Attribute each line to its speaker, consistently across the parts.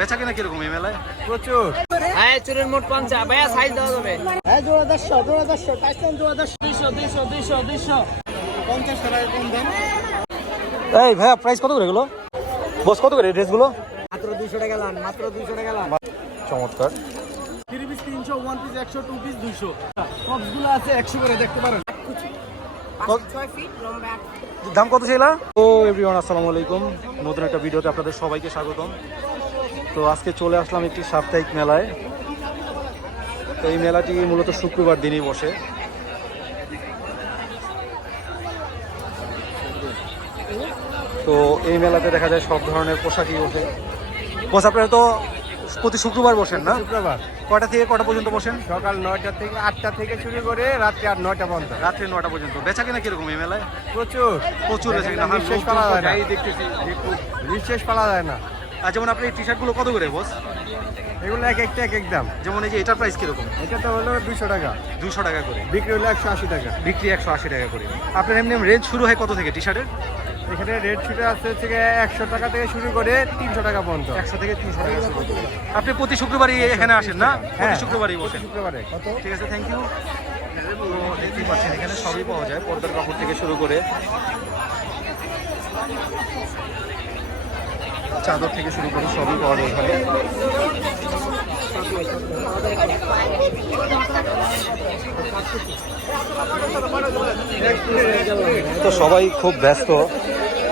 Speaker 1: বেচা কিনা কীরকম এই মেলায়
Speaker 2: প্রচুর।
Speaker 3: হ্যাঁ চুরের মোট পঞ্চা ভাইয়া সাইজ দেওয়া যাবে।
Speaker 2: হ্যাঁ জোড়া দশশো জোড়া দশশো টাইসন জোড়া দশশো
Speaker 3: দুইশো দুইশো দুইশো দুইশো।
Speaker 2: পঞ্চাশ টাকা কম দাম।
Speaker 1: এই ভাইয়া প্রাইস কত করে এগুলো? বস কত করে ড্রেসগুলো
Speaker 2: মাত্র দুইশো টাকা লান মাত্র দুইশো টাকা লান।
Speaker 1: চমৎকার।
Speaker 2: থ্রি পিস তিনশো ওয়ান পিস একশো টু পিস দুইশো। টপসগুলো আছে একশো করে দেখতে পারেন।
Speaker 3: ছয় ফিট লম্বা
Speaker 1: দাম কত ছিল ও এভরিওয়ান আসসালামু আলাইকুম। নতুন একটা ভিডিওতে আপনাদের সবাইকে স্বাগতম। তো আজকে চলে আসলাম একটি সাপ্তাহিক মেলায়। তো এই মেলাটি মূলত শুক্রবার দিনই বসে। তো এই মেলাতে দেখা যায় সব ধরনের পোশাকই ওঠে। বস আপনারা তো প্রতি শুক্রবার বসেন না?
Speaker 2: শুক্রবার।
Speaker 1: কটা থেকে কটা পর্যন্ত বসেন?
Speaker 2: সকাল নয়টা থেকে আটটা থেকে শুরু করে রাত্রি আট নয়টা পর্যন্ত।
Speaker 1: রাত্রি নটা পর্যন্ত। বেচা কিনা কীরকম এই মেলায়?
Speaker 2: প্রচুর।
Speaker 1: প্রচুর বেচা কিনা
Speaker 2: নিঃশ্বাস পালা যায় না।
Speaker 1: দেখতেছি খুব
Speaker 2: পালা যায় না।
Speaker 1: আর যেমন আপনি টি শার্টগুলো কত করে বস
Speaker 2: এগুলো এক একটা এক এক দাম।
Speaker 1: যেমন এই যে এটার প্রাইস কীরকম?
Speaker 2: এটা তো হলো দুশো টাকা।
Speaker 1: দুশো টাকা করে।
Speaker 2: বিক্রি হলো একশো আশি টাকা।
Speaker 1: বিক্রি একশো আশি টাকা করে। আপনার এমনি রেঞ্জ শুরু হয় কত থেকে টি শার্টের
Speaker 2: এখানে রেট ছুটে আছে হচ্ছে একশো টাকা থেকে শুরু করে তিনশো টাকা পর্যন্ত।
Speaker 1: একশো থেকে তিনশো টাকা শুরু। আপনি প্রতি শুক্রবারই এখানে আসেন না? প্রতি
Speaker 2: হ্যাঁ।
Speaker 1: শুক্রবারই বসেন।
Speaker 2: শুক্রবারে। কত?
Speaker 1: ঠিক আছে থ্যাংক ইউ দেখতেই পাচ্ছেন এখানে সবই পাওয়া যায় পর্দার কাপড় থেকে শুরু করে। চাদর থেকে শুরু করে সবই পাওয়া যায় এখানে। তো সবাই খুব ব্যস্ত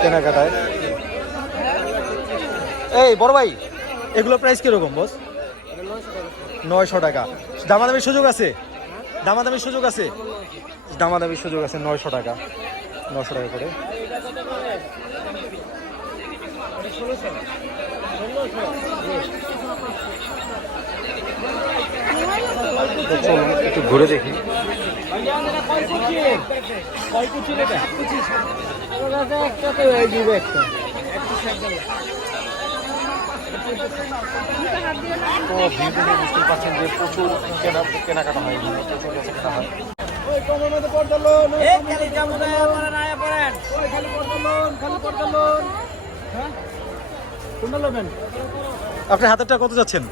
Speaker 1: কেনাকাটায়। এই, বড় ভাই, এগুলো প্রাইস কীরকম বস নয়শো টাকা। দামাদামির সুযোগ আছে? দামাদামির সুযোগ আছে? দামাদামির সুযোগ আছে নয়শো টাকা। নশো টাকা করে। চলুন একটু ঘুরে দেখি। তো ভিড় দেখে বুঝতে পারছেন যে প্রচুর কেনা কেনাকাটা হয় প্রচুর হয়।
Speaker 3: খালি
Speaker 2: খালি পর্দা লোন খালি পর্দা লোন। হ্যাঁ? কোনটা নেবেন?
Speaker 1: আপনি হাতেরটা কত যাচ্ছেন?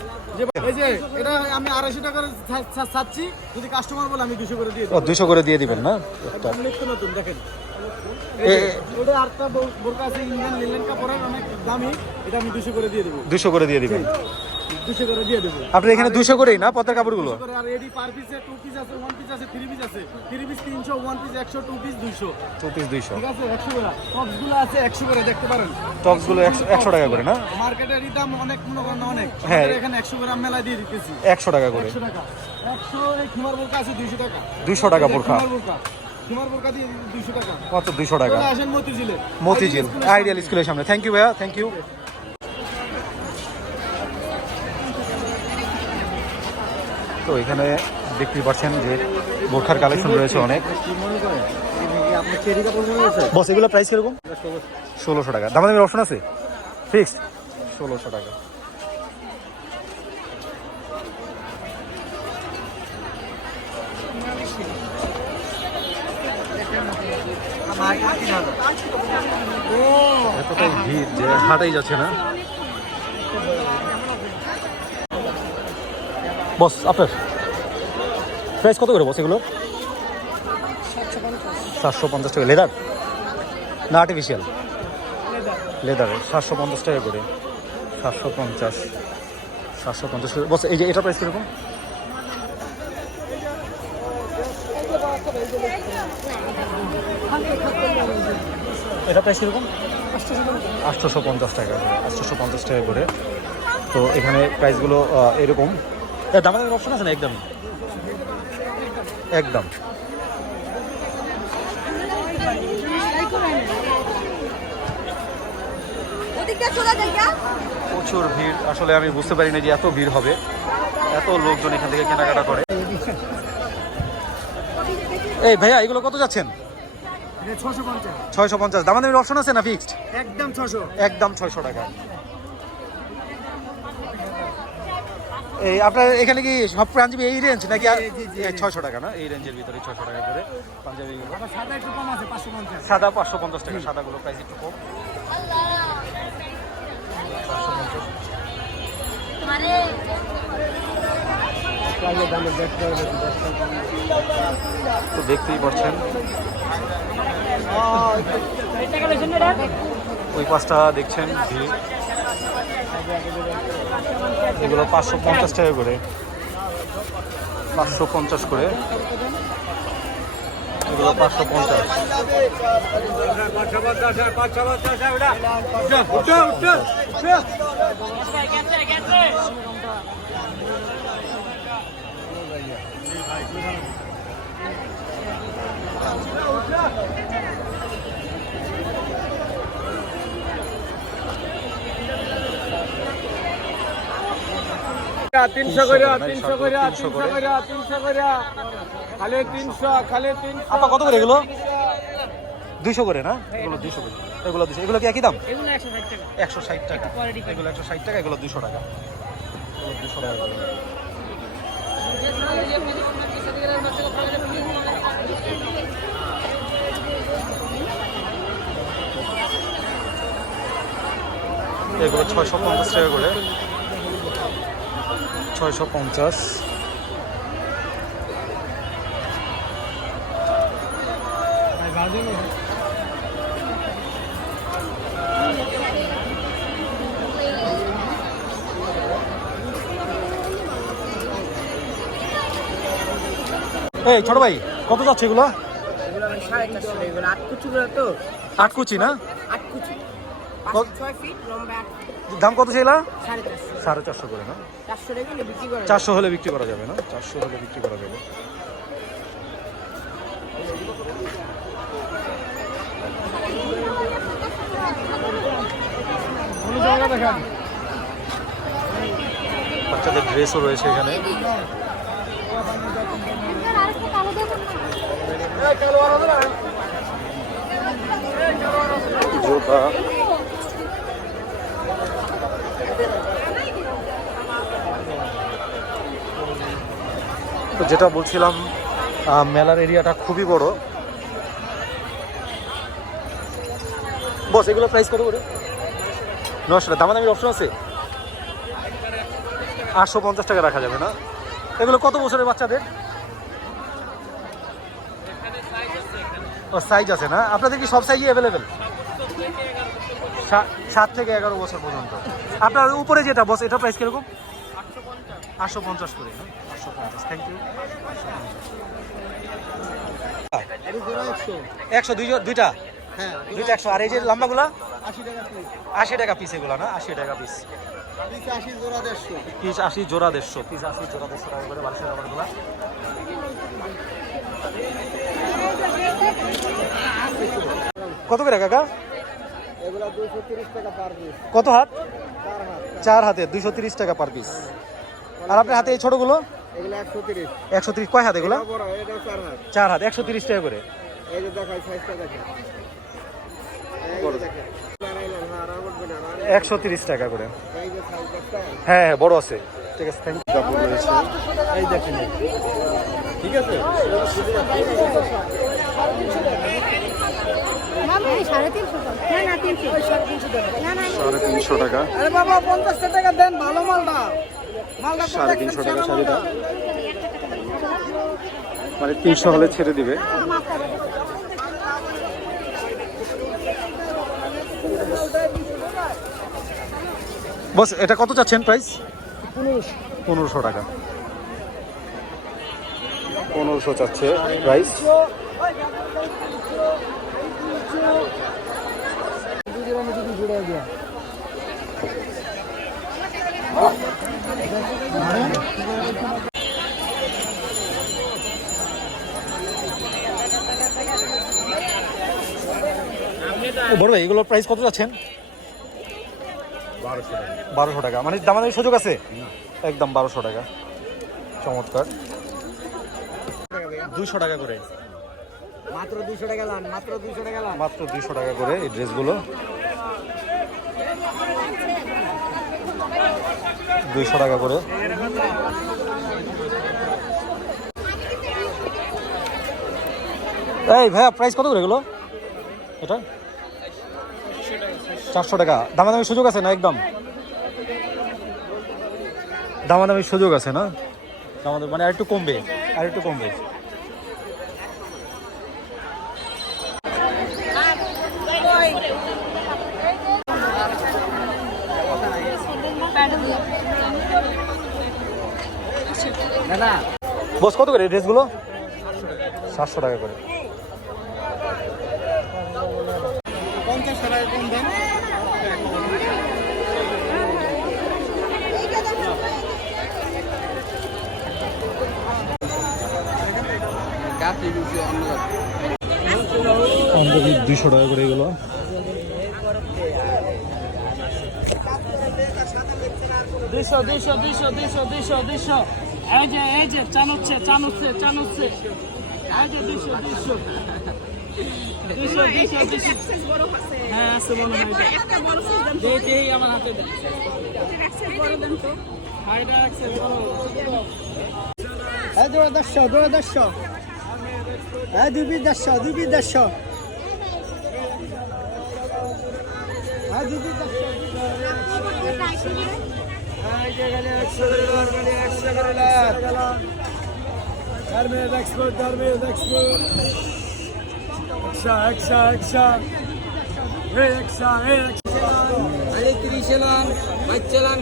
Speaker 2: এই যে এটা আমি আড়াইশো টাকা চাচ্ছি যদি কাস্টমার বলে আমি দুশো করে দিয়ে
Speaker 1: ও দুশো করে দিয়ে দিবেন না?
Speaker 2: নিত্য নতুন দেখেন। ওটা আরেকটা বোর- বোরকা আছে ইন্ডিয়ান লিলেন কাপড়ের অনেক দামি এটা আমি দুশো করে দিয়ে দেবো।
Speaker 1: দুশো করে দিয়ে দিবেন।
Speaker 2: দুশো
Speaker 1: আপনি এখানে দুশো করেই না কাপড়গুলো?
Speaker 2: তিনশো ওয়ান পিস একশো টপসগুলো
Speaker 1: টাকা করে না?
Speaker 2: মার্কেটের দাম অনেক করেন না অনেক।
Speaker 1: হ্যাঁ।
Speaker 2: এখানে একশো গ্রাম মেলায় দিয়ে দিতেছি।
Speaker 1: একশো টাকা করে।
Speaker 2: টাকা। দুইশো টাকা।
Speaker 1: বোরখা কত? দুইশো টাকা।
Speaker 2: মতিঝিল।
Speaker 1: আইডিয়াল স্কুলের সামনে। থ্যাংক ইউ ভাইয়া। থ্যাংক ইউ তো এখানে দেখতে পাচ্ছেন যে বোরখার কালেকশন রয়েছে অনেক। বস এগুলো প্রাইস কীরকম? ষোলোশো টাকা। দামাদামির অপশন আছে? ফিক্স ষোলোশো টাকা। এতটাই ভিড় যে হাঁটাই যাচ্ছে না। বস, আপনার প্রাইস কত করে বস এগুলো? সাতশো পঞ্চাশ টাকা। লেদার না আর্টিফিশিয়াল লেদার সাতশো পঞ্চাশ টাকা করে। সাতশো পঞ্চাশ সাতশো পঞ্চাশ বস, এই যে, এটা প্রাইস কীরকম? এটা প্রাইস কীরকম? আটশোশো পঞ্চাশ টাকা, আটশোশো পঞ্চাশ টাকা করে। তো এখানে প্রাইসগুলো এরকম। দামাদামের অপশন আছে না একদম?
Speaker 4: যাই গা
Speaker 1: প্রচুর ভিড়। আসলে আমি বুঝতে পারিনি যে এত ভিড় হবে। এত লোকজন এখান থেকে কেনাকাটা করে। এই ভাইয়া এগুলো কত যাচ্ছেন? ছয়শো পঞ্চাশ। দামাদামির অপশন আছে না ফিক্সড
Speaker 2: একদম ছশো।
Speaker 1: একদম ছয়শো টাকা। এই আপনার এখানে কি সব পাঞ্জাবি এই রেঞ্জ নাকি ছয়শো টাকা না? এই রেঞ্জের ভিতরে ছয়শো টাকা করে
Speaker 2: পঞ্চাশ।
Speaker 1: সাদা পাঁচশো পঞ্চাশ টাকা সাদাগুলো প্রাইস একটু কম। তো দেখতেই পাচ্ছেন। ওই পাঁচটা দেখছেন ভিড়। এগুলো পাঁচশো পঞ্চাশ টাকা করে। পাঁচশো পঞ্চাশ করে। এগুলো পাঁচশো পঞ্চাশ।
Speaker 2: তিনশো করে
Speaker 1: তিনশো
Speaker 2: করে
Speaker 1: তিনশো করে।
Speaker 2: তিনশো করে খালি তিনশো খালি তিনশো।
Speaker 1: আপা কত করে এগুলো? দুইশো করে না? এগুলো দুইশো করে। এগুলো দুশো এগুলো কি একই দাম?
Speaker 3: একশো ষাট টাকা।
Speaker 1: একশো ষাট টাকা। এগুলো একশো ষাট টাকা এগুলো দুশো টাকা। দুশো টাকা। করে। এগুলো ছয়শো পঞ্চাশ টাকা করে। ছয়শো পঞ্চাশ। এই ছোট ভাই কত যাচ্ছে এগুলো?
Speaker 3: আট
Speaker 1: কুচি না?
Speaker 3: আট কুচি
Speaker 1: দাম কত ছিল
Speaker 3: সাড়ে চারশো।
Speaker 1: করে না?
Speaker 3: চারশো হলে বিক্রি
Speaker 1: চারশো হলে বিক্রি করা যাবে না? চারশো হলে বিক্রি করা যাবে। বাচ্চাদের ড্রেসও রয়েছে এখানে। জুতা। যেটা বলছিলাম মেলার এরিয়াটা খুবই বড়। বস এগুলো প্রাইস কত করে? নশো টাকা। দামাদামির অপশন আছে? আটশো পঞ্চাশ টাকা রাখা যাবে না? এগুলো কত বছরের বাচ্চাদের? ও সাইজ আছে না? আপনাদের কি সব সাইজই অ্যাভেলেবেল সাত থেকে এগারো বছর পর্যন্ত। আপনার উপরে যেটা, বস, এটা প্রাইস কীরকম? আটশো পঞ্চাশ। করে না পঞ্চাশ থ্যাংক ইউ একশো দুই দুইটা?
Speaker 2: হ্যাঁ
Speaker 1: দুইটা। একশো। আর এই যে লম্বাগুলা?
Speaker 2: আশি টাকা পিস
Speaker 1: এগুলো না? আশি টাকা পিস
Speaker 2: পিস আশি জোড়া দেড়শো।
Speaker 1: পিস আশি জোড়া দেড়শো। টাকা করে বারোশো টাকা কত করে কাকা? কত হাত?
Speaker 2: চার হাতে।
Speaker 1: দুইশো তিরিশ টাকা পার পিস আর আপনার হাতে এই ছোটগুলো?
Speaker 2: একশো তিরিশ।
Speaker 1: কয় হাত এগুলো?
Speaker 2: চার হাত।
Speaker 1: একশো তিরিশ টাকা করে। একশো তিরিশ টাকা করে? হ্যাঁ হ্যাঁ বড় আছে। ঠিক আছে থ্যাংক ইউ রয়েছে। এই দেখেন
Speaker 2: ঠিক আছে?
Speaker 4: সাড়ে তিনশো না না তিনশো। না না
Speaker 1: সাড়ে তিনশো টাকা।
Speaker 2: আরে বাবা পঞ্চাশটা টাকা দেন ভালো মালটা।
Speaker 1: সাড়ে তিনশো টাকা শাড়িটা মানে তিনশো হলে ছেড়ে দিবে। বস এটা কত চাচ্ছেন প্রাইস পনেরোশো টাকা। পনেরোশো চাচ্ছে প্রাইস বড় ভাই এগুলোর প্রাইস কত যাচ্ছেন? বারোশো টাকা। মানে দামাদামি সুযোগ আছে? একদম বারোশো টাকা। চমৎকার। দুইশো টাকা করে।
Speaker 2: মাত্র দুশো টাকা লান মাত্র দুশো টাকা লান।
Speaker 1: মাত্র দুইশো টাকা করে এই ড্রেসগুলো। দুইশো টাকা করে। এই ভাইয়া প্রাইস কত করে এগুলো? এটা? চারশো টাকা। দামাদামি সুযোগ আছে না একদম? দামাদামির সুযোগ আছে না? দামাদামি মানে আরেকটু কমবে। আর একটু কমবে বস কত করে ড্রেসগুলো সাতশো টাকা করে
Speaker 2: পঞ্চাশ টাকা কম দেন
Speaker 1: পাঞ্জাবি দুইশো টাকা করে এগুলো।
Speaker 5: দুইশো এই যে এই যে চান হচ্ছে চান হচ্ছে চান হচ্ছে এই যে দুইশো দুইশো। দুইশো দুইশো দুইশো। হ্যাঁ আছে মনে হয়। দেই দেই আমার হাতে দেন। এটা বড়।
Speaker 2: দুটো দশশো দশশো হ্যাঁ দুই পিস দশশো দুই পিস ekşa.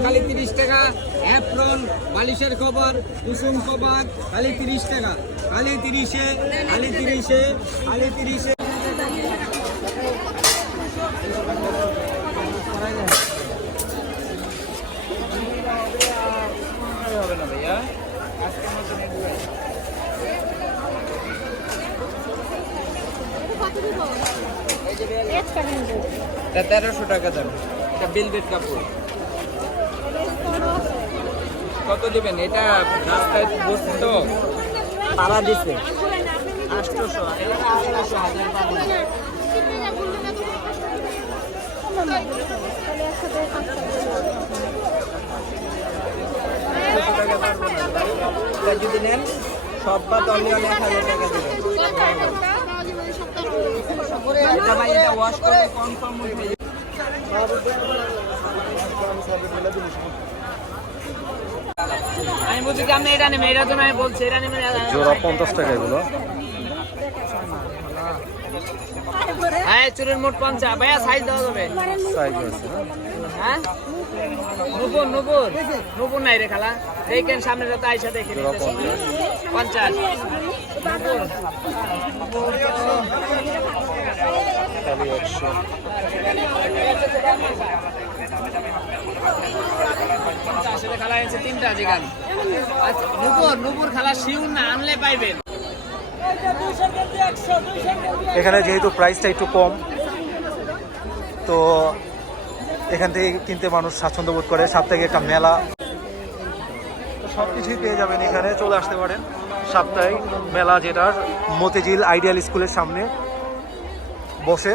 Speaker 6: খালি তিরিশ টাকা অ্যাপ্রন বালিশের খবর কুসুম কভার খালি তিরিশ টাকা খালি তিরিশে খালি তিরিশে খালি তিরিশে। এটা তেরোশো টাকা দাম। এটা বেলভেট কাপড়। কত দেবেন? এটা রাস্তায় বসছে তো তারা না। এটা যদি নেন, সব বা দলীয় এক হাজার টাকা দেবেন। ওয়াশ কনফার্ম হয়ে যাবে।
Speaker 5: আমি বলছি আপনি এটা নেবেন এটা তো আমি বলছি এটা নেবেন
Speaker 1: জোড়া পঞ্চাশ টাকা এগুলো।
Speaker 5: হ্যাঁ চুরের মোট পঞ্চাশ। ভাইয়া সাইজ দেওয়া যাবে।
Speaker 1: সাইজ আছে না?
Speaker 5: হ্যাঁ? নুপুর নুপুর। নুপুর নাই রে খালা। দেখেন সামনে তো আইসা দেখে
Speaker 1: পঞ্চাশ।
Speaker 5: তিনটা নুপুর নুপুর না, আনলে পাইবেন।
Speaker 1: এখানে যেহেতু প্রাইসটা একটু কম, তো এখান থেকে কিনতে মানুষ স্বাচ্ছন্দ্য বোধ করে। সাপ্তাহিক একটা মেলা। সব কিছুই পেয়ে যাবেন এখানে, চলে আসতে পারেন। সাপ্তাহিক মেলা যেটার মতিঝিল আইডিয়াল স্কুলের সামনে বসে